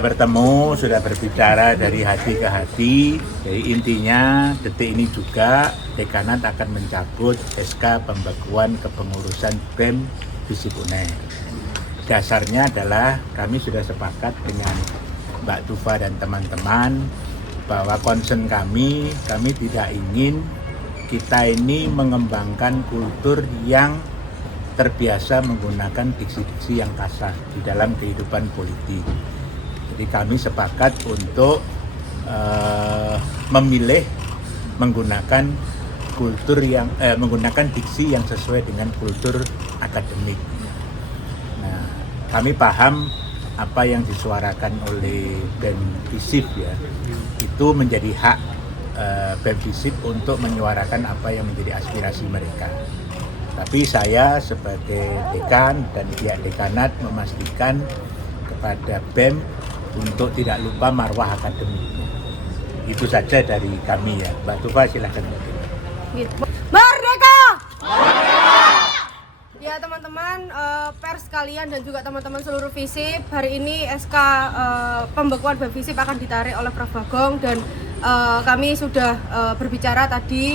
Sudah bertemu, sudah berbicara dari hati ke hati. Jadi intinya detik ini juga dekanat akan mencabut SK pembekuan kepengurusan BEM FISIP UNER. Dasarnya adalah kami sudah sepakat dengan Mbak Tufa dan teman-teman bahwa concern kami tidak ingin kita ini mengembangkan kultur yang terbiasa menggunakan diksi-diksi yang kasar di dalam kehidupan politik. Jadi kami sepakat untuk memilih menggunakan kultur yang menggunakan diksi yang sesuai dengan kultur akademik. Nah, kami paham apa yang disuarakan oleh BEM FISIP ya, itu menjadi hak BEM FISIP untuk menyuarakan apa yang menjadi aspirasi mereka. Tapi saya sebagai dekan dan pihak dekanat memastikan kepada BEM untuk tidak lupa marwah akademik. Itu saja dari kami ya. Mbak Tufa silahkan. Merdeka! Ya teman-teman, pers sekalian dan juga teman-teman seluruh FISIP, hari ini SK pembekuan BEM FISIP akan ditarik oleh Prof. Bagong dan kami sudah berbicara tadi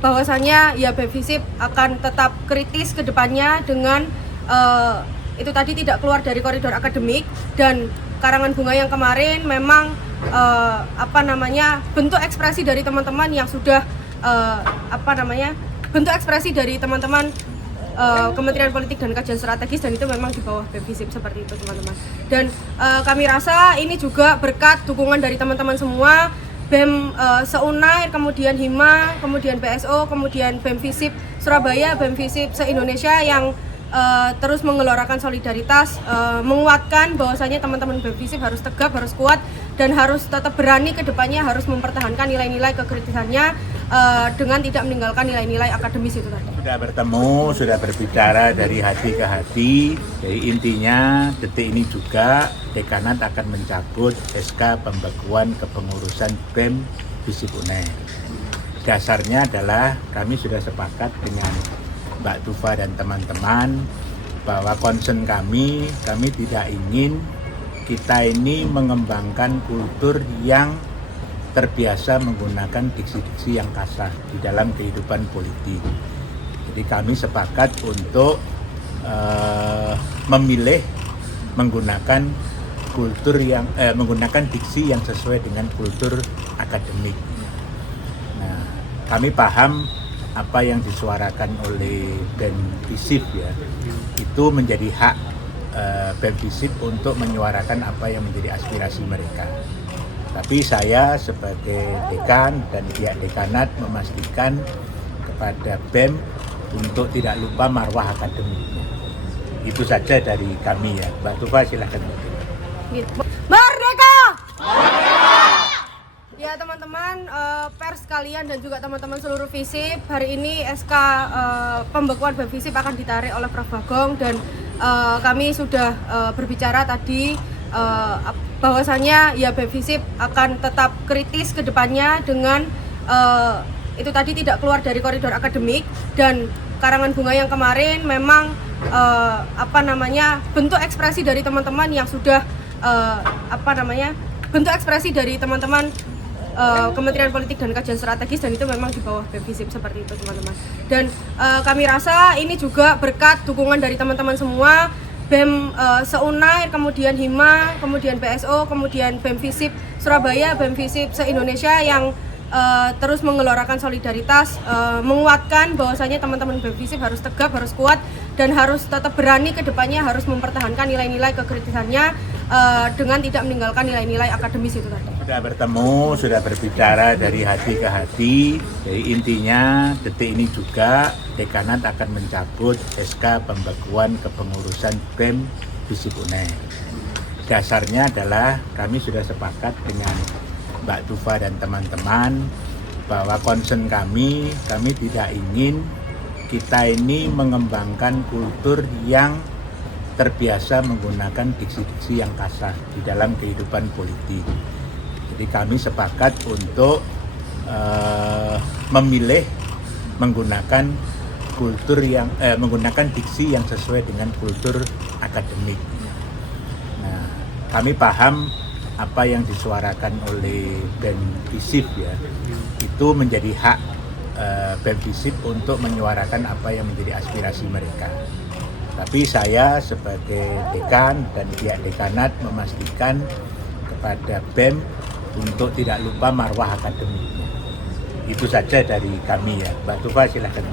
bahwasanya ya BEM FISIP akan tetap kritis ke depannya dengan itu tadi tidak keluar dari koridor akademik, dan karangan bunga yang kemarin memang bentuk ekspresi dari teman-teman yang sudah bentuk ekspresi dari teman-teman Kementerian Politik dan Kajian Strategis, dan itu memang di bawah BEM FISIP seperti itu teman-teman. Dan kami rasa ini juga berkat dukungan dari teman-teman semua, BEM se-Unair, kemudian Hima, kemudian BSO, kemudian BEM FISIP Surabaya, BEM FISIP se-Indonesia yang terus menggelorakan solidaritas, menguatkan bahwasanya teman-teman BEM FISIP harus tegap, harus kuat, dan harus tetap berani ke depannya, harus mempertahankan nilai-nilai kekritisannya dengan tidak meninggalkan nilai-nilai akademis itu tadi. Sudah bertemu, sudah berbicara dari hati ke hati. Jadi intinya detik ini juga dekanat akan mencabut SK pembekuan kepengurusan BEM FISIP UNER. Dasarnya adalah kami sudah sepakat dengan Mbak Tufa dan teman-teman bahwa concern kami tidak ingin kita ini mengembangkan kultur yang terbiasa menggunakan diksi-diksi yang kasar di dalam kehidupan politik. Jadi kami sepakat untuk memilih menggunakan kultur yang menggunakan diksi yang sesuai dengan kultur akademik. Nah, kami paham apa yang disuarakan oleh BEM FISIP ya, itu menjadi hak BEM FISIP untuk menyuarakan apa yang menjadi aspirasi mereka. Tapi saya sebagai dekan dan pihak dekanat memastikan kepada BEM untuk tidak lupa marwah akademik. Itu saja dari kami ya. Mbak Tufa silahkan. Merdeka! Ya teman-teman, pers sekalian dan juga teman-teman seluruh FISIP, hari ini SK pembekuan BEM FISIP akan ditarik oleh Prof. Bagong dan kami sudah berbicara tadi bahwasanya ya BEM FISIP akan tetap kritis ke depannya dengan itu tadi tidak keluar dari koridor akademik, dan karangan bunga yang kemarin memang bentuk ekspresi dari teman-teman yang sudah bentuk ekspresi dari teman-teman Kementerian Politik dan Kajian Strategis, dan itu memang di bawah BEM FISIP seperti itu teman-teman. Dan kami rasa ini juga berkat dukungan dari teman-teman semua, BEM se-Unair, kemudian Hima, kemudian BSO, kemudian BEM FISIP Surabaya, BEM FISIP se-Indonesia yang terus menggelorakan solidaritas, menguatkan bahwasanya teman-teman BEM FISIP harus tegap, harus kuat, dan harus tetap berani ke depannya, harus mempertahankan nilai-nilai kekritisannya dengan tidak meninggalkan nilai-nilai akademis itu tadi. Sudah bertemu, sudah berbicara dari hati ke hati. Jadi intinya detik ini juga dekanat akan mencabut SK pembekuan kepengurusan BEM FISIP UNER. Dasarnya adalah kami sudah sepakat dengan Mbak Tufa dan teman-teman bahwa concern kami tidak ingin kita ini mengembangkan kultur yang terbiasa menggunakan diksi-diksi yang kasar di dalam kehidupan politik. Jadi kami sepakat untuk memilih menggunakan kultur yang menggunakan diksi yang sesuai dengan kultur akademik. Nah, kami paham apa yang disuarakan oleh BEM FISIP ya, itu menjadi hak BEM FISIP untuk menyuarakan apa yang menjadi aspirasi mereka. Tapi saya sebagai dekan dan pihak dekanat memastikan kepada BEM untuk tidak lupa marwah akademiknya. Itu saja dari kami ya. Mbak Tufa silahkan.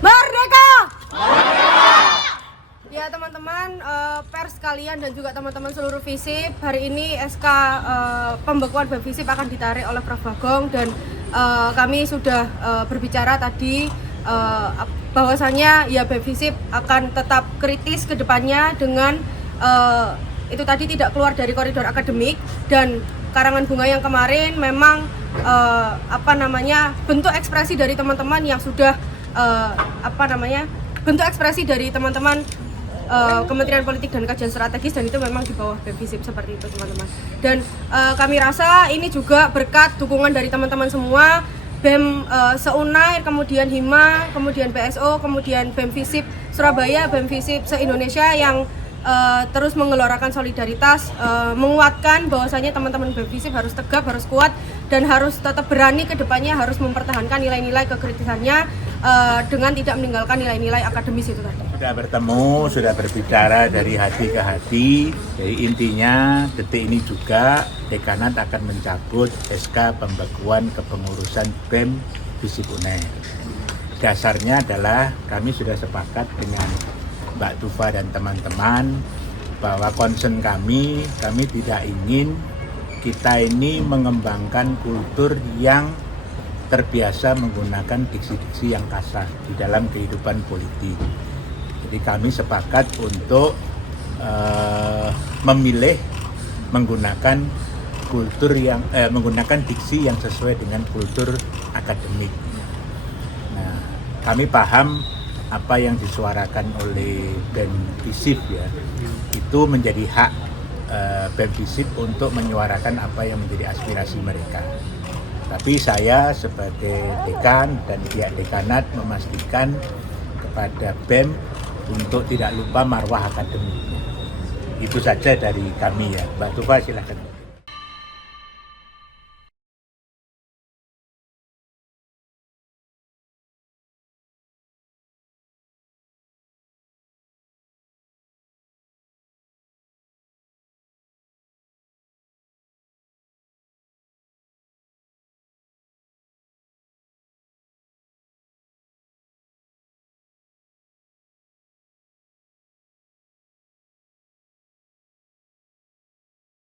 Merdeka! Ya teman-teman, pers sekalian dan juga teman-teman seluruh FISIP, hari ini SK pembekuan BEM FISIP akan ditarik oleh Prof. Bagong dan kami sudah berbicara tadi bahwasannya ya BEM FISIP akan tetap kritis ke depannya dengan itu tadi tidak keluar dari koridor akademik, dan karangan bunga yang kemarin memang bentuk ekspresi dari teman-teman yang sudah bentuk ekspresi dari teman-teman Kementerian Politik dan Kajian Strategis, dan itu memang di bawah BEM FISIP seperti itu teman-teman. Dan kami rasa ini juga berkat dukungan dari teman-teman semua, BEM se-Unair, kemudian Hima, kemudian BSO, kemudian BEM FISIP Surabaya, BEM FISIP se-Indonesia yang terus menggelorakan solidaritas, menguatkan bahwasanya teman-teman BEM FISIP harus tegap, harus kuat, dan harus tetap berani ke depannya, harus mempertahankan nilai-nilai kekritisannya dengan tidak meninggalkan nilai-nilai akademis itu tadi. Sudah bertemu, sudah berbicara dari hati ke hati. Jadi intinya detik ini juga dekanat akan mencabut SK pembekuan kepengurusan BEM FISIP Unair. Dasarnya adalah kami sudah sepakat dengan Mbak Tufa dan teman-teman bahwa concern kami tidak ingin kita ini mengembangkan kultur yang terbiasa menggunakan diksi-diksi yang kasar di dalam kehidupan politik. Jadi kami sepakat untuk memilih menggunakan kultur yang menggunakan diksi yang sesuai dengan kultur akademik. Nah, kami paham apa yang disuarakan oleh BEM FISIP ya, itu menjadi hak BEM FISIP untuk menyuarakan apa yang menjadi aspirasi mereka. Tapi saya sebagai dekan dan pihak dekanat memastikan kepada BEM untuk tidak lupa marwah akademiknya. Itu saja dari kami ya. Mbak Tufa silahkan.